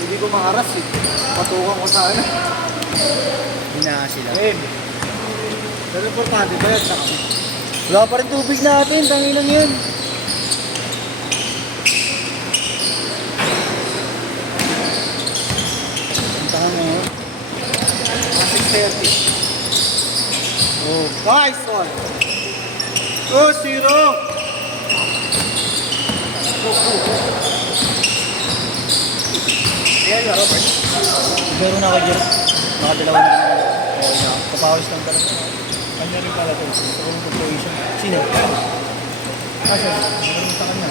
Hindi ko makaras eh. Patukan ko sa ano. Hina sila. Pero importante ba yan? Wala pa rin tubig natin, tangin lang yun. Puntahan mo yun. 6:30. Oh, nice one. 2-0. Ayan, Robert. Pero na ako dyan. Nakadalawa na rin. Okay na. Kapawis lang talaga. Kanya rin pala ito. Gusto ko ng fluctuation. Sino? Siya. Nakalimutan ka niya.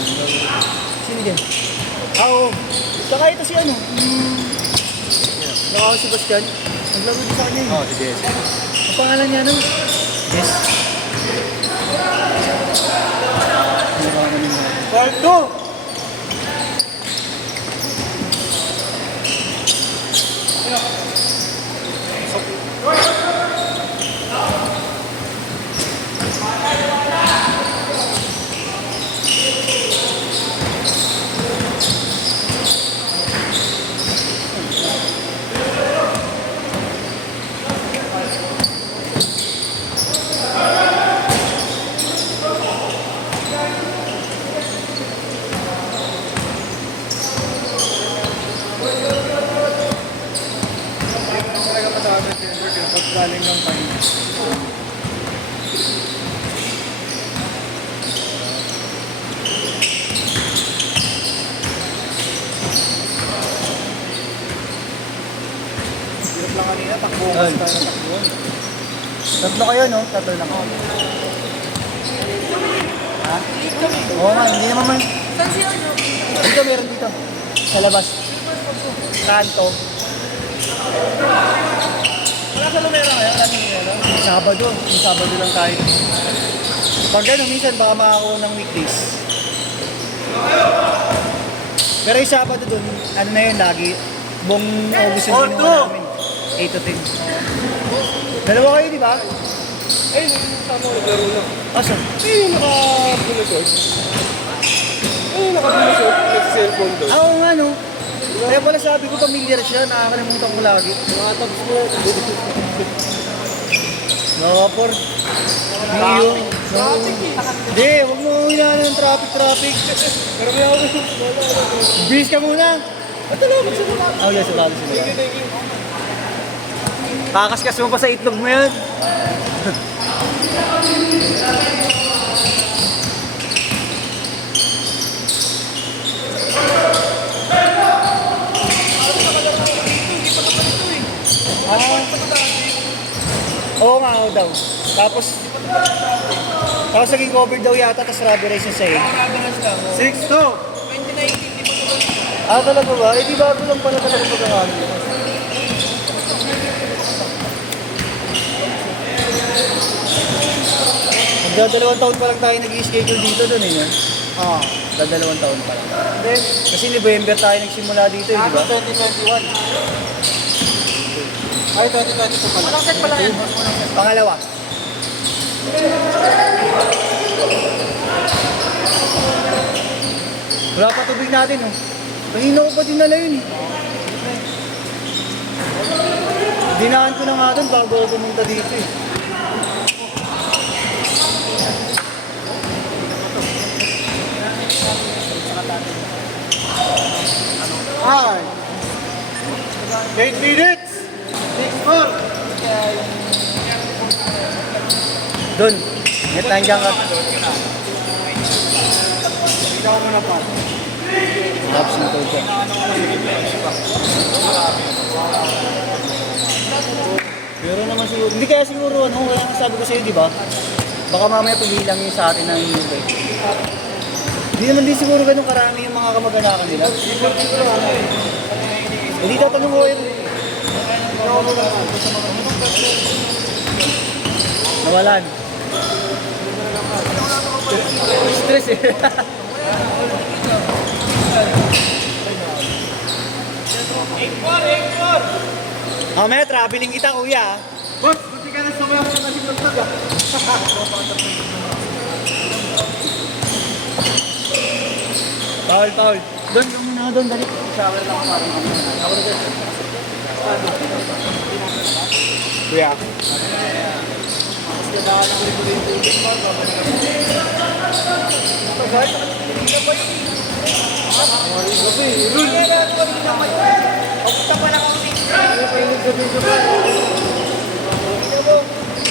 Sino dyan? Oo. Saka ito si ano. Nakaka si Bastian. Naglaro din sa kanya yun. Oh, si Jesse. Ang pangalan niya ano? Yes. Ano ba naman yun? Part 2. Galing lang tayo. Hirap lang kanina, takbuhan ka na takbuhan. Tatlo kayo, no? Tatlo lang ako. Ha? Oo nga, hindi naman man. Saan siya ano? Dito, meron dito. Sa labas. Kanto. Wala sa lumera ngayon, wala sa lumera. Sabado. Yung Sabado lang tayo. Pag gano'n, minsan baka makakuha ng weekdays. Pero yung Sabado dun, ano na yun, lagi. Buong August yung Orto! ginawa namin. 8 to 10. Dalawa kayo, di ba? Ay, yung sama ko naglaro lang. Asa? Ay, yung naka-bulusot. Ay, yung naka-bulusot. Nag-cellphone doon. Oo nga, no? Kaya pala sabi ko, familiar siya. Nakakalimutan ko lagi. Mga tabs mo. Nakapor. Niyo. Hindi, huwag mo hinaan ng traffic. Pero may ako. Bis ka muna. Salamat sa mga. Oh, yes, salamat sa mga. Thank you. Kakaskas mo pa sa itlog mo yan. Oo nga, oo daw. Tapos naging cover daw yata, tapos rubber rice yung sa'yo. 6-2. 2019, Ah, talaga ba? Eh, di bago lang pala talaga pagkakami. Magdadalawang taon pa lang tayo nag-i-schedule dito doon eh. Ah. Magdadalawang taon pa lang. Then, Kasi November tayo nagsimula dito eh, di ba? 2021. Ay, 2022 pala. walang set pala yan. Pangalawa. Wala pa tubig natin oh. Kanina ko pa dinala yun eh. Dinaan ko na nga doon bago ako pumunta dito eh. Hi. 8 minutes. 6-4. Doon. Net nandiyan ka. Ikaw muna pa. Tapos na to siya. Pero naman siguro, hindi kaya siguro ano, kaya nga sabi ko sa'yo, di ba? Baka mamaya paghilang yun sa atin ng Hyundai. Hindi naman din siguro ganun karami yung mga kamag-anakan nila. Hindi tatanong ko yun. Nawalan. Stress eh. Mamaya traveling kita kuya. Boss, buti ka na sumayaw sa nasimuntag ah. Paul. Doon, yung muna doon, dali. Shower lang parang kami. Shower doon. Kuya.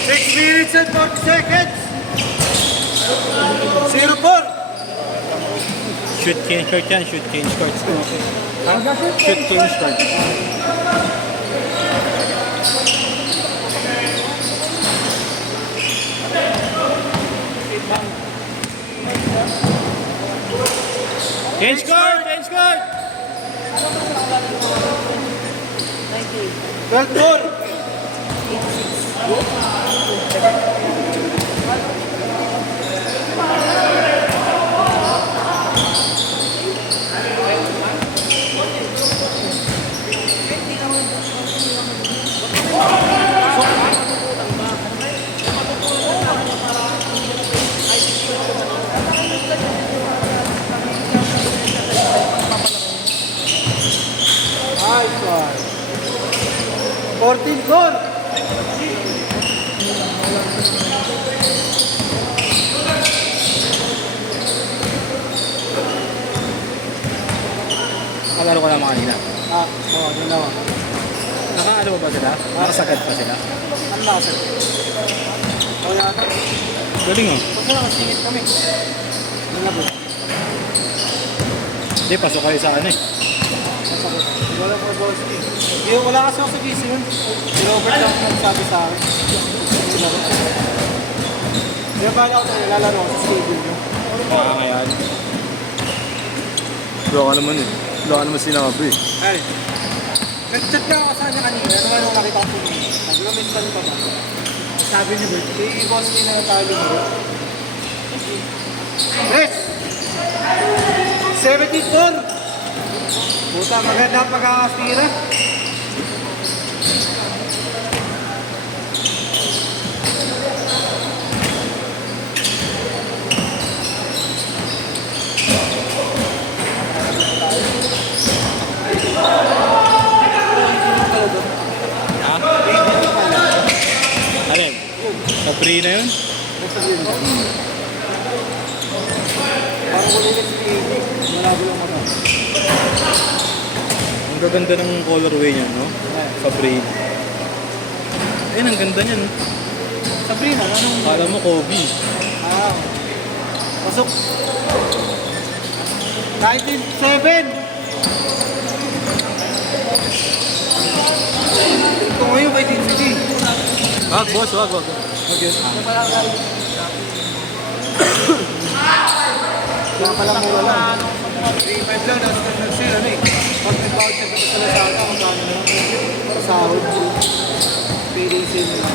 Six minutes and 40 seconds. 0-4. Shoot change court yan, shoot change court. Shoot change court. Change court! Change court! 12-4. Nice one. 14-4. Kalaro ko lang mga kanina. Oo, yun naman. Nakaano ba sila? Nakasagad pa sila? Ano na kasi? O yata. Galing oh. Kasi nakasingit kami. Ano na ba? Hindi, pasok kayo sa ano eh. Masakot. Wala po boss. Yung wala kasi ako sa GC yun. Si Robert lang nagsabi sa akin. Kaya bala ako tayo, lalaro ako sa schedule nyo. Baka ngayon. Wala ka naman eh. Wala ka naman sinabi eh. Ay, nag-chat ka ako sa kanya kanina. Ano nga nakita ko pumunta. Nag-lumit ka pa ba? Sabi ni Bert, boss din na tayo mo. Yes! 74! Puta, maganda ang pagkakastira. Ha? Alin? Sabrina yun? Parang kulilit si Amy. Malabo lang mata. Ang gaganda ng colorway niya, no? Sabrina. Ayun, ang ganda niyan. Sabrina, anong... Kala mo Kobe. Ah, pasok. 19-7. Ito ngayon kay Density. Wag, boss, wag. Okay. Kaya pala mo wala. 3-5 lang, nag-sale ano eh. Pag nag-voucher ka sa Lazada, magkano na? Para sahod. Payday sale na.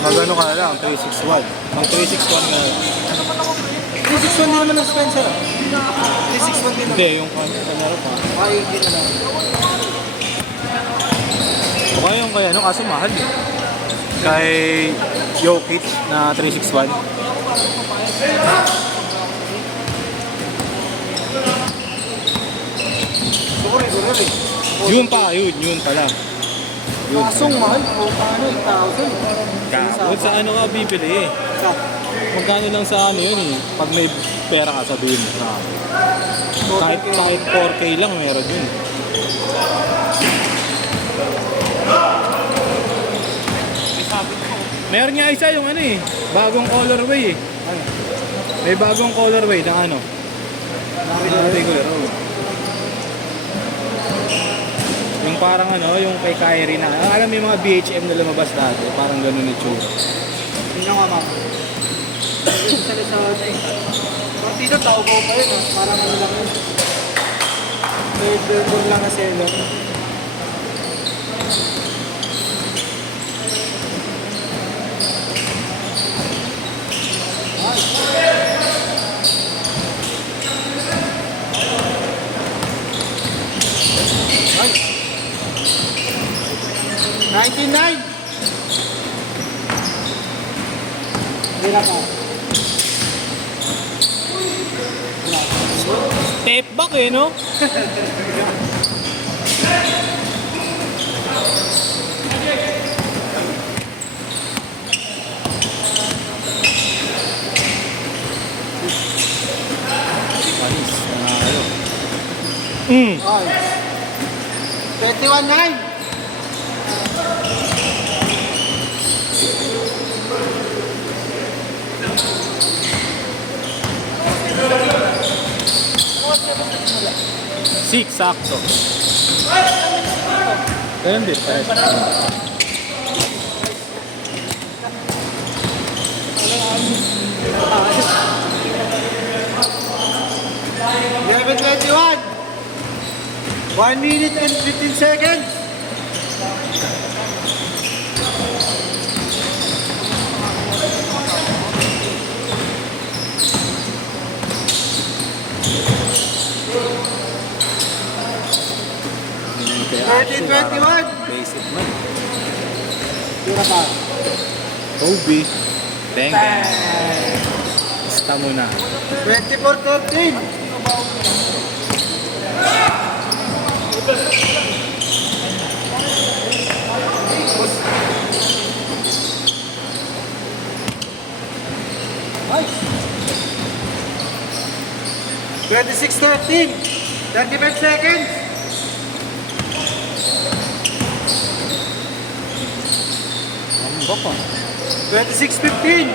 Magano ka na lang, 361. Ang 361 nga. 361 din naman ng Spencer ah. 361 din Hindi, naman. yung kamera pa. Ay, hindi na lang. O kaya yung kaya, no? Kaso mahal eh. Kay Jokic na 361. Sorry, eh. Yun pala. Yun. Kasong mahal, o paano, 8,000. Kung sa ano ka bibili eh. Sa Magkano lang sa ano yun eh. Pag may pera ka sabihin mo. Kahit 4K lang meron yun. Meron nga isa yung ano eh. Bagong colorway eh. May bagong colorway ng ano. Regular. Oh. Yung parang ano, yung kay Kyrie na. Alam mo yung mga BHM na lumabas dati. Parang ganun ni Chu. yun nga ma'am. Sa Lazada eh. Partida, tao ko pa yun ah. Parang ano lang yun. Third level lang na seller. Nice. 99. Hindi na pa. Wala. Step back eh, no? Panis. Nanalo. Mm. Ay. 21-9. Six, sakto. Ganun din. Pares. 11-21. 1 minute and 15 seconds. Action, 13-21. basic man. Tira ka. Kobe. Bang, bang. Basta muna. 24-13. Nice. 26-13. 35 seconds. Ang baka. 26-15.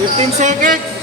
Fifteen seconds.